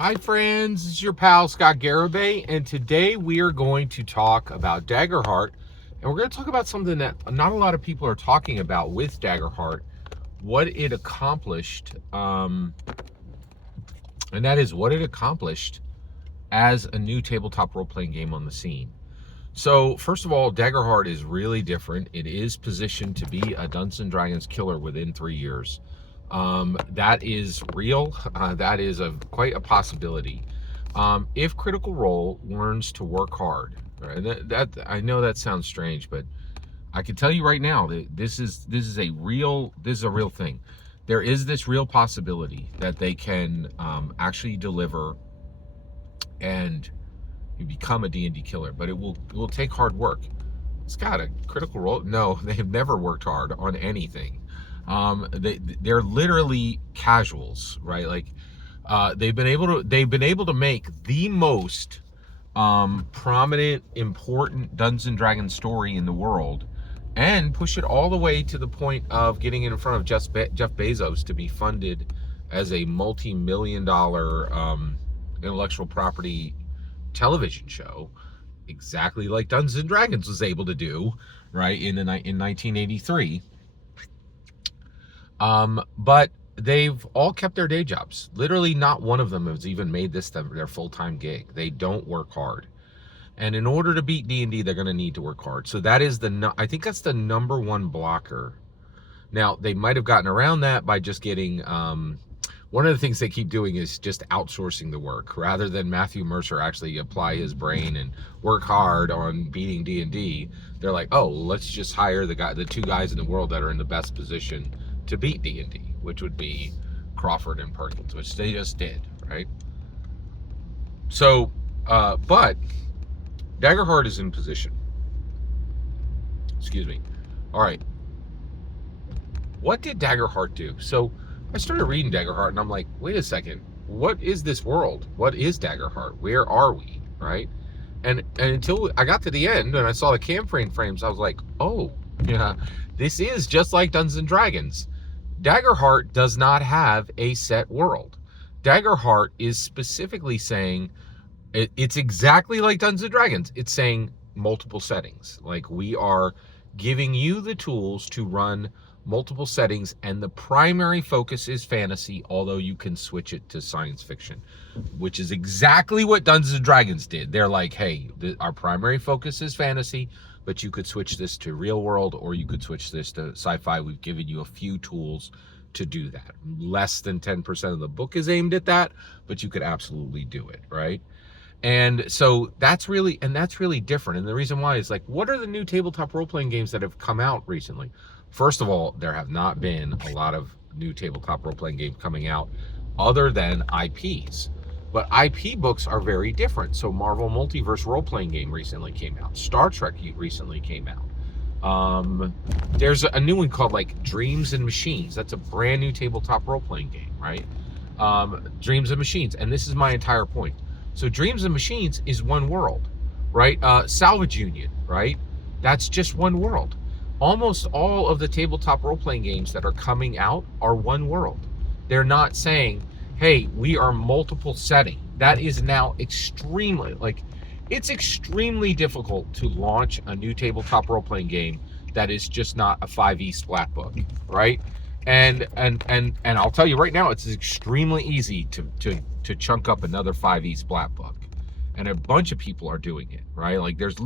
Hi friends, this is your pal Scott Garibay, and today we are going to talk about Daggerheart, and we're going to talk about something that not a lot of people are talking about with Daggerheart, what it accomplished, and that is what it accomplished as a new tabletop role-playing game on the scene. So first of all, Daggerheart is really different. It is positioned to be a Dungeons & Dragons killer within 3 years. That is real. That is quite a possibility. If Critical Role learns to work hard, right? That I know that sounds strange, but I can tell you right now that this is a real thing. There is this real possibility that they can actually deliver and you become a D&D killer, but it will take hard work. It's got a Critical Role. No, they have never worked hard on anything. They're literally casuals, right? Like they've been able to make the most prominent, important Dungeons and Dragons story in the world, and push it all the way to the point of getting in front of Jeff Bezos to be funded as a multi-million-dollar intellectual property television show, exactly like Dungeons and Dragons was able to do, right, in 1983. But they've all kept their day jobs. Literally, not one of them has even made this their full-time gig. They don't work hard, and in order to beat D&D, they're going to need to work hard. So that is I think that's the number one blocker. Now, they might have gotten around that by just getting one of the things they keep doing is just outsourcing the work rather than Matthew Mercer actually apply his brain and work hard on beating D&D. They're like, oh, let's just hire the two guys in the world that are in the best position to beat D&D, which would be Crawford and Perkins, which they just did, right? So, but Daggerheart is in position. Excuse me. All right. What did Daggerheart do? So I started reading Daggerheart and I'm like, wait a second, what is this world? What is Daggerheart? Where are we, right? And until I got to the end and I saw the campaign frames, I was like, oh, yeah, this is just like Dungeons and Dragons. Daggerheart does not have a set world. Daggerheart is specifically saying, it's exactly like Dungeons and Dragons. It's saying multiple settings. Like, we are giving you the tools to run multiple settings, and the primary focus is fantasy, although you can switch it to science fiction, which is exactly what Dungeons and Dragons did. They're like, hey, our primary focus is fantasy, but you could switch this to real world, or you could switch this to sci-fi. We've given you a few tools to do that. Less than 10% of the book is aimed at that, but you could absolutely do it, right? And so that's really different. And the reason why is, like, what are the new tabletop role-playing games that have come out recently? First of all, there have not been a lot of new tabletop role-playing games coming out other than IPs. But IP books are very different. So Marvel Multiverse role-playing game recently came out. Star Trek recently came out. There's a new one called, like, Dreams and Machines. That's a brand new tabletop role-playing game, right? Dreams and Machines. And this is my entire point. So Dreams and Machines is one world, right? Salvage Union, right? That's just one world. Almost all of the tabletop role-playing games that are coming out are one world. They're not saying, hey, we are multiple setting. That is now extremely, like, it's extremely difficult to launch a new tabletop role-playing game that is just not a 5e splat book, right? And I'll tell you right now, it's extremely easy to chunk up another 5e splat book. And a bunch of people are doing it, right? Like, there's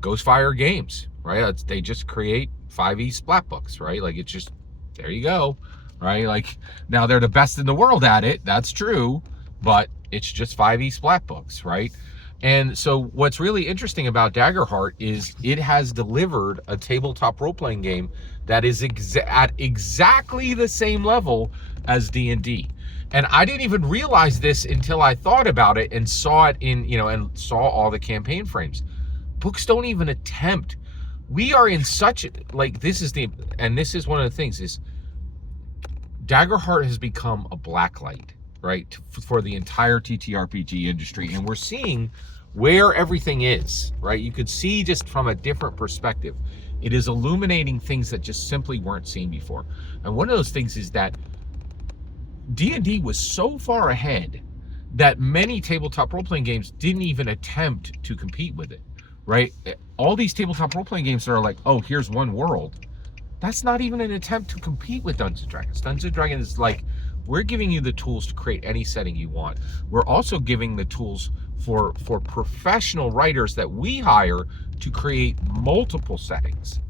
Ghostfire Games, right? They just create 5e splat books, right? Like, it's just, there you go, right? Like, now they're the best in the world at it, that's true, but it's just 5e splat books, right? And so what's really interesting about Daggerheart is it has delivered a tabletop role-playing game that is at exactly the same level as D&D. And I didn't even realize this until I thought about it and saw it in, and saw all the campaign frames. Books don't even attempt. We are in such, like, this is one of the things is Daggerheart has become a blacklight, right, for the entire TTRPG industry. And we're seeing where everything is, right? You could see just from a different perspective. It is illuminating things that just simply weren't seen before. And one of those things is that D&D was so far ahead that many tabletop role-playing games didn't even attempt to compete with it, right? All these tabletop role-playing games are like, oh, here's one world. That's not even an attempt to compete with Dungeons and Dragons. Dungeons and Dragons is like, we're giving you the tools to create any setting you want. We're also giving the tools for professional writers that we hire to create multiple settings,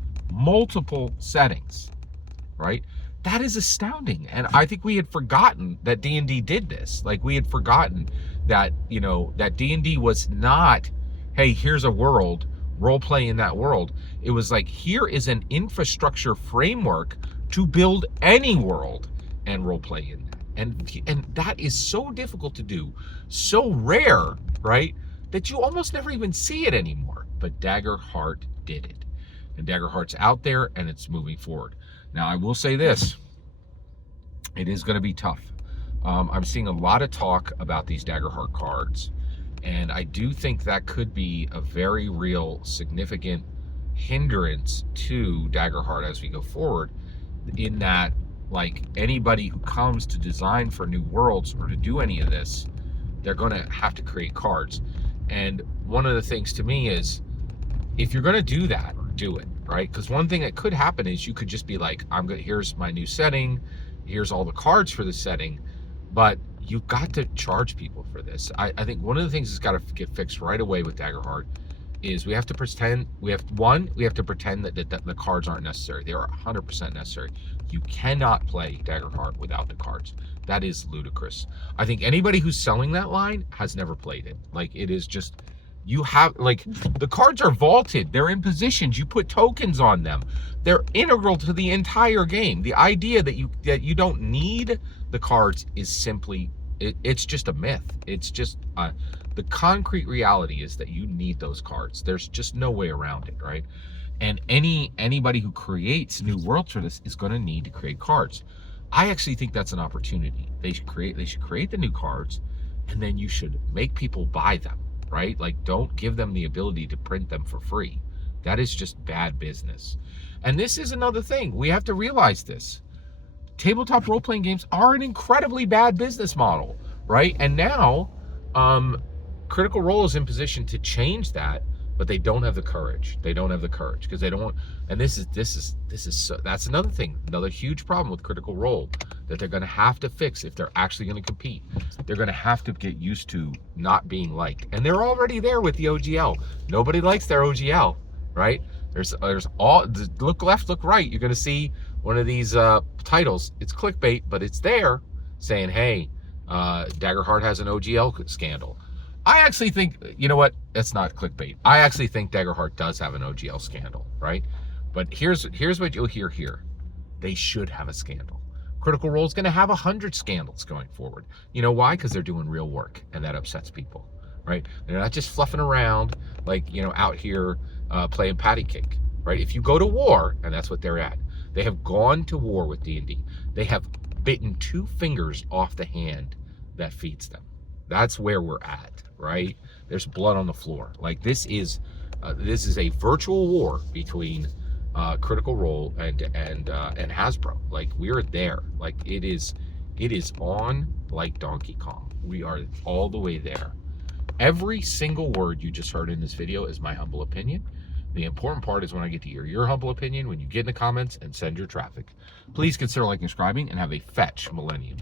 right? That is astounding. And I think we had forgotten that D&D did this. Like, we had forgotten that, you know, that D&D was not, hey, here's a world, role play in that world. It was like, here is an infrastructure framework to build any world and role play in that. And that is so difficult to do, so rare, right, that you almost never even see it anymore. But Daggerheart did it. And Daggerheart's out there and it's moving forward. Now, I will say this, it is going to be tough. I'm seeing a lot of talk about these Daggerheart cards, and I do think that could be a very real, significant hindrance to Daggerheart as we go forward, in that, like, anybody who comes to design for new worlds or to do any of this, they're going to have to create cards. And one of the things to me is, if you're going to do that, do it, right? Because one thing that could happen is you could just be like, here's my new setting, here's all the cards for the setting, but you've got to charge people for this. I think one of the things that's got to get fixed right away with Daggerheart is we have to pretend that the cards aren't necessary. They are 100% necessary. You cannot play Daggerheart without the cards. That is ludicrous. I think anybody who's selling that line has never played it. Like, it is just, you have, like, the cards are vaulted. They're in positions. You put tokens on them. They're integral to the entire game. The idea that you don't need the cards is simply, it's just a myth. It's just the concrete reality is that you need those cards. There's just no way around it, right? And anybody who creates new worlds for this is going to need to create cards. I actually think that's an opportunity. They should create the new cards, and then you should make people buy them, right? Like, don't give them the ability to print them for free. That is just bad business. And this is another thing. We have to realize this. Tabletop role-playing games are an incredibly bad business model, right? And now, Critical Role is in position to change that, but they don't have the courage. They don't have the courage because they don't. And this is that's another thing, another huge problem with Critical Role that they're going to have to fix if they're actually going to compete. They're going to have to get used to not being liked, and they're already there with the OGL. Nobody likes their OGL, right? There's all, look left, look right. You're going to see one of these titles. It's clickbait, but it's there saying, hey, Daggerheart has an OGL scandal. I actually think, you know what? That's not clickbait. I actually think Daggerheart does have an OGL scandal, right? But here's what you'll hear here. They should have a scandal. Critical Role is going to have 100 scandals going forward. You know why? Because they're doing real work, and that upsets people, right? They're not just fluffing around like, you know, out here playing patty cake, right? If you go to war, and that's what they're at, they have gone to war with D&D. They have bitten 2 fingers off the hand that feeds them. That's where we're at, right? There's blood on the floor. Like, this is a virtual war between Critical Role and Hasbro. Like, we're there. Like, it is on like Donkey Kong. We are all the way there. Every single word you just heard in this video is my humble opinion. The important part is when I get to hear your humble opinion, when you get in the comments and send your traffic. Please consider liking and subscribing, and have a fetch millennium.